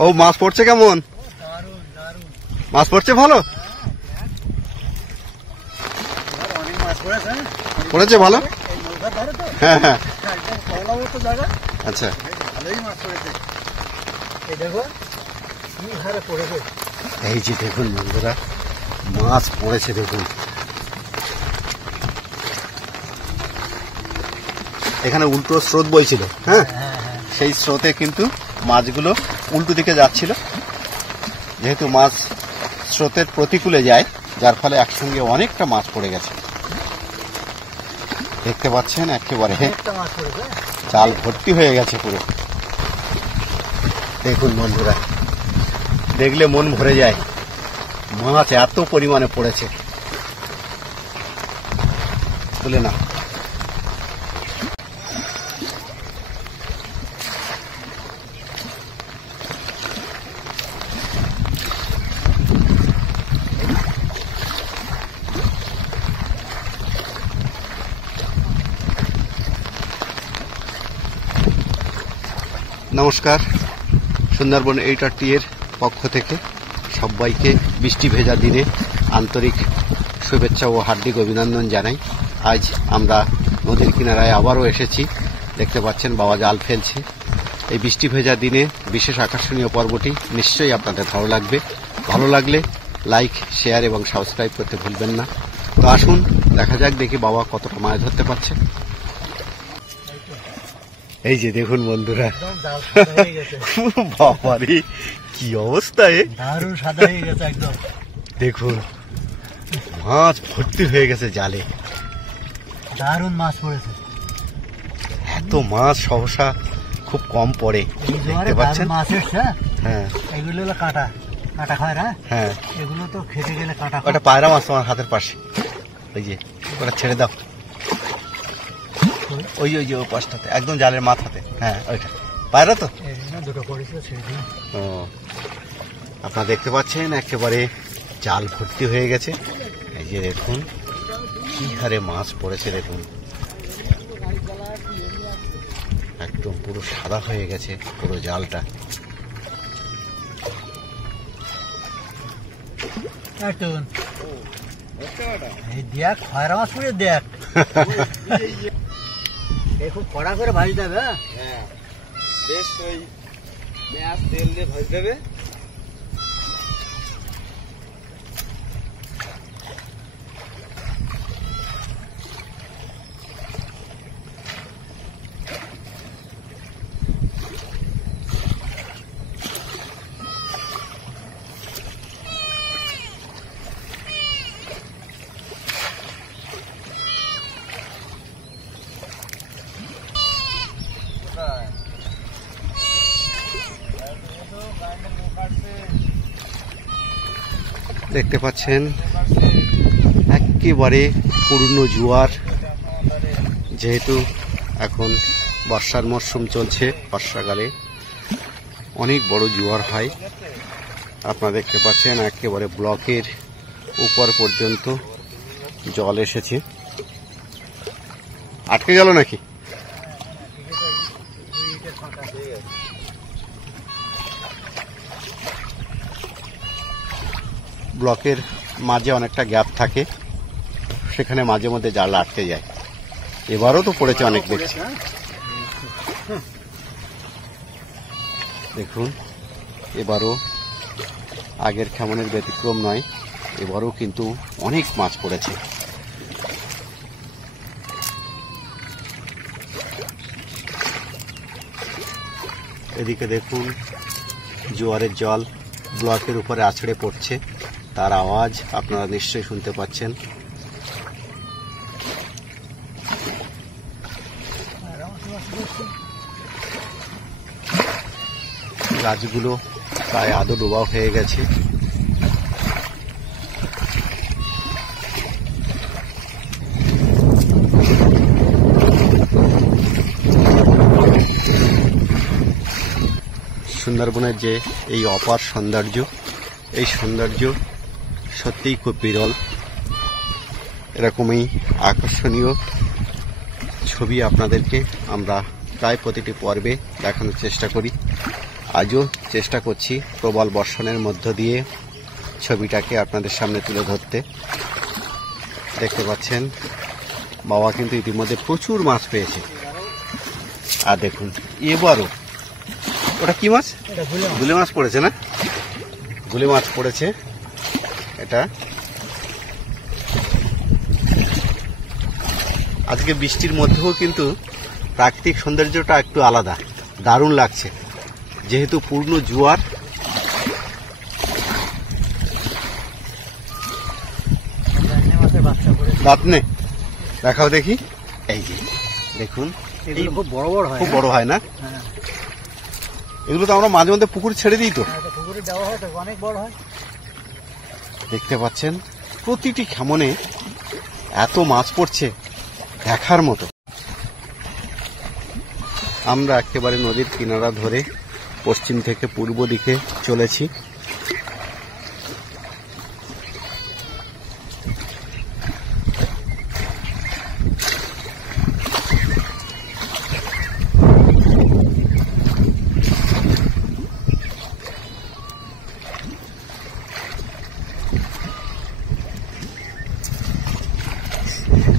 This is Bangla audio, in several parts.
ও মাছ পড়ছে কেমন? মাছ পড়ছে ভালো, পড়েছে ভালো। হ্যাঁ হ্যাঁ আচ্ছা, এই যে দেখুন বন্ধুরা মাছ পড়েছে দেখুন। এখানে উল্টো স্রোত বইছিল, হ্যাঁ সেই স্রোতে কিন্তু মাছগুলো উল্টো দিকে যাচ্ছিল, যেহেতু মাছ স্রোতের প্রতিকূলে যায় যার ফলে একসঙ্গে অনেকটা মাছ পড়ে গেছে। দেখতে পাচ্ছেন একেবারে জাল ভর্তি হয়ে গেছে পুরো। দেখুন বন্ধুরা, দেখলে মন ভরে যায়, মাছ এত পরিমাণে পড়েছে। তুলে না, নমস্কার, সুন্দরবন 8RT এর পক্ষ থেকে সবাইকে বৃষ্টি ভেজা দিনে আন্তরিক শুভেচ্ছা ও হার্দিক অভিনন্দন জানাই। আজ আমরা নদীর কিনারায় আবারও এসেছি। দেখতে পাচ্ছেন বাবা জাল ফেলছে। এই বৃষ্টি ভেজা দিনে বিশেষ আকর্ষণীয় পর্বটি নিশ্চয়ই আপনাদের ভালো লাগবে। ভালো লাগলে লাইক, শেয়ার এবং সাবস্ক্রাইব করতে ভুলবেন না। তো আসুন দেখা যাক, দেখি বাবা কতটা মাছ ধরতে পারছে। এই যে দেখুন বন্ধুরা, বাবারে কি অবস্থা, দারুণ সাদা হয়ে গেছে একদম। দেখুন মাছ ভর্তি হয়ে গেছে জালে, দারুণ মাছ পড়েছে। এত মাছ সহসা খুব কম পড়ে, দেখতে পাচ্ছেন। হ্যাঁ এগুলো হলো কাঁটা, কাঁটা খায় না। হ্যাঁ এগুলো তো খেতে গেলে কাঁটা। ওটা পায়রা মাছ তোমার হাতের পাশে, ওই যে ওটা ছেড়ে দাও, ওই ওই যে ও পাশটাতে একদম জালের মাথাতে। হ্যাঁ ওইটা পায়রা তো দুটো পড়েছে। ও আপনারা দেখতে পাচ্ছেন একেবারে জাল ভর্তি হয়ে গেছে। এই যে দেখুন কি হারে মাছ পড়েছে, দেখুন একদম পুরো সাদা হয়ে গেছে পুরো জালটা। দেখ খয়রা মাছ পড়ে, দেখ খুব কড়া করে ভাজি দেবে। হ্যাঁ বেশ, ওই পেঁয়াজ তেল দিয়ে ভাজি দেবে। দেখতে পাচ্ছেন একেবারে পুরনো জোয়ার, যেহেতু এখন বর্ষার মরশুম চলছে, বর্ষাকালে অনেক বড় জোয়ার হয়। আপনারা দেখতে পাচ্ছেন একেবারে ব্লকের উপর পর্যন্ত জল এসেছে। আটকে গেল নাকি? ব্লকের মাঝে অনেকটা গ্যাপ থাকে, সেখানে মাঝে মধ্যে জাল আটকে যায়। এবারও তো পড়েছে অনেক বেশি। দেখুন এবারও আগের খেমনের ব্যতিক্রম নয়, এবারও কিন্তু অনেক মাছ পড়েছে। এদিকে দেখুন জোয়ারের জল ব্লকের উপরে আছড়ে পড়ছে, তার আওয়াজ আপনারা নিশ্চয়ই শুনতে পাচ্ছেন। গাছগুলো প্রায় আদো ডোবা হয়ে গেছে। সুন্দরবনের যে এই অপার সৌন্দর্য, এই সৌন্দর্য সত্যিই খুব বিরল। এরকমই আকর্ষণীয় ছবি আপনাদেরকে আমরা প্রায় প্রতিটি পর্বে দেখানোর চেষ্টা করি। আজও চেষ্টা করছি প্রবল বর্ষণের মধ্য দিয়ে ছবিটাকে আপনাদের সামনে তুলে ধরতে। দেখতে পাচ্ছেন বাবা কিন্তু ইতিমধ্যে প্রচুর মাছ পেয়েছে। আর দেখুন এবারও ওটা কি মাছ? গুলে মাছ পড়েছে না? গুলে মাছ পড়েছে। এটা আজকে বৃষ্টির মধ্যেও কিন্তু প্রাকৃতিক সৌন্দর্যটা একটু আলাদা, দারুণ লাগছে। যেহেতু পূর্ণ জোয়ার, বাতনে দেখাও দেখি। এই যে দেখুন খুব বড় বড় হয়, খুব বড় হয় না? এগুলো তো আমরা মাঝে মধ্যে পুকুরে ছেড়ে দিই, তো পুকুরে দেওয়া হয়, অনেক বড় হয়। দেখতে পাচ্ছেন প্রতিটি খামনে এত মাছ পড়ছে, দেখার মতো। আমরা একেবারে নদীর কিনারা ধরে পশ্চিম থেকে পূর্ব দিকে চলেছি।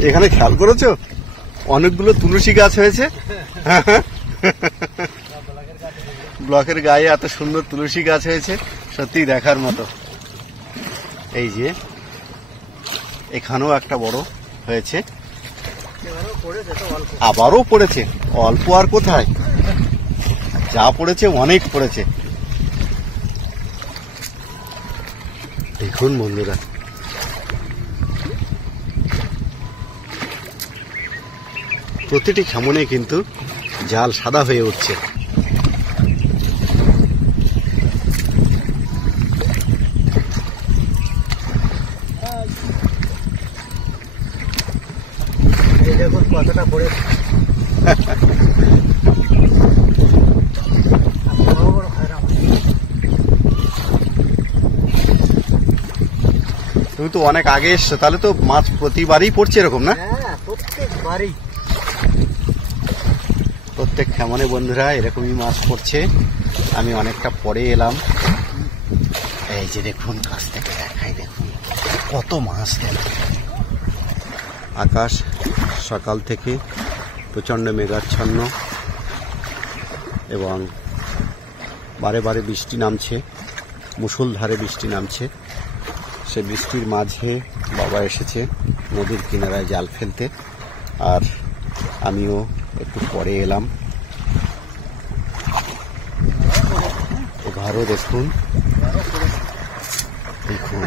এখানে খেয়াল করেছো অনেকগুলো তুলসী গাছ হয়েছে। ব্লকের গায়ে এত সুন্দর তুলসী গাছ হয়েছে, সত্যি দেখার মতো। এই যে এখানেও একটা বড় হয়েছে, আবারও পড়েছে। অল্প আর কোথায়, যা পড়েছে অনেক পড়েছে। দেখুন বন্ধুরা, প্রতিটি খামনে কিন্তু জাল সাদা হয়ে উঠছে। দেখুন কতটা পড়েছে। তুমি তো অনেক আগে এসছো, তাহলে তো মাছ প্রতিবারই পড়ছে এরকম না? প্রত্যেকবারই, প্রত্যেক খামনে বন্ধুরা এরকমই মাছ পড়ছে। আমি অনেকটা পরে এলাম। এই যে দেখুন, কাছ থেকে দেখাই, দেখুন কত মাছ। আকাশ সকাল থেকে প্রচণ্ড মেঘাচ্ছন্ন এবং বারে বারে বৃষ্টি নামছে, মুষলধারে বৃষ্টি নামছে। সে বৃষ্টির মাঝে বাবা এসেছে নদীর কিনারায় জাল ফেলতে, আর আমিও একটু পরে এলাম। এবারও দেখুন, দেখুন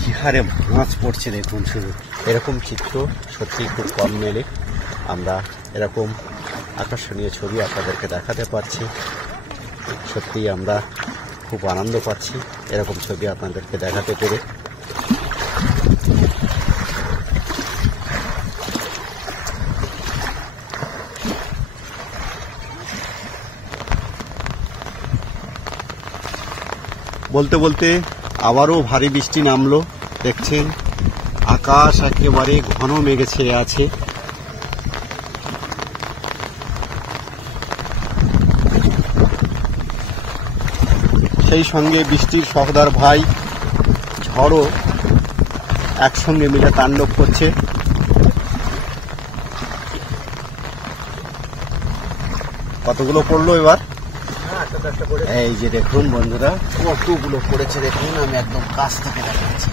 কি হারে মাছ পড়ছে। দেখুন শুধু এরকম চিত্র সত্যি খুব কম মেলে। আমরা এরকম আকর্ষণীয় ছবি আপনাদেরকে দেখাতে পারছি। সত্যি আমরা খুব আনন্দ পাচ্ছি এরকম ছবি আপনাদেরকে দেখাতে পেরে। বলতে বলতে আবারও ভারী বৃষ্টি নামলো। দেখছেন আকাশ একেবারে ঘন মেঘে ছেয়ে আছে। সেই সঙ্গে বৃষ্টির সহদার ভাই ঝড়ও একসঙ্গে মিলে তাণ্ডব করছে। কতগুলো পড়লো এবার? এই যে দেখুন বন্ধুরা, কতগুলো পড়েছে দেখুন। আমি একদম কাছ থেকে দেখাচ্ছি।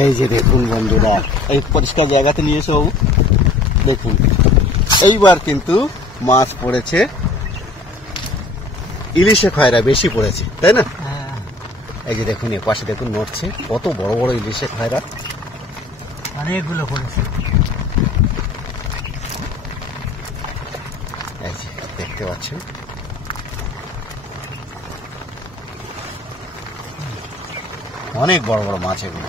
এই যে দেখুন বন্ধুরা, এই পরিষ্কার জায়গাতে নিয়ে এসে দেখুন, এইবার কিন্তু মাছ পড়েছে ইলিশে খয়রা বেশি পড়েছে, তাই না? এই যে দেখুন, এর পাশে দেখুন নড়ছে, কত বড় বড় ইলিশে খয়রা, অনেকগুলো পড়েছে। এই যে দেখতে পাচ্ছেন, অনেক বড় বড় মাছ এগুলো।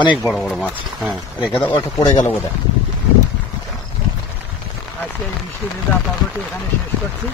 অনেক বড় বড় মাছ। হ্যাঁ, রেখে দাও, ওটা পড়ে গেল বোধহয়। আজকে এই বৃষ্টির আপাতত এখানে শেষ করছি।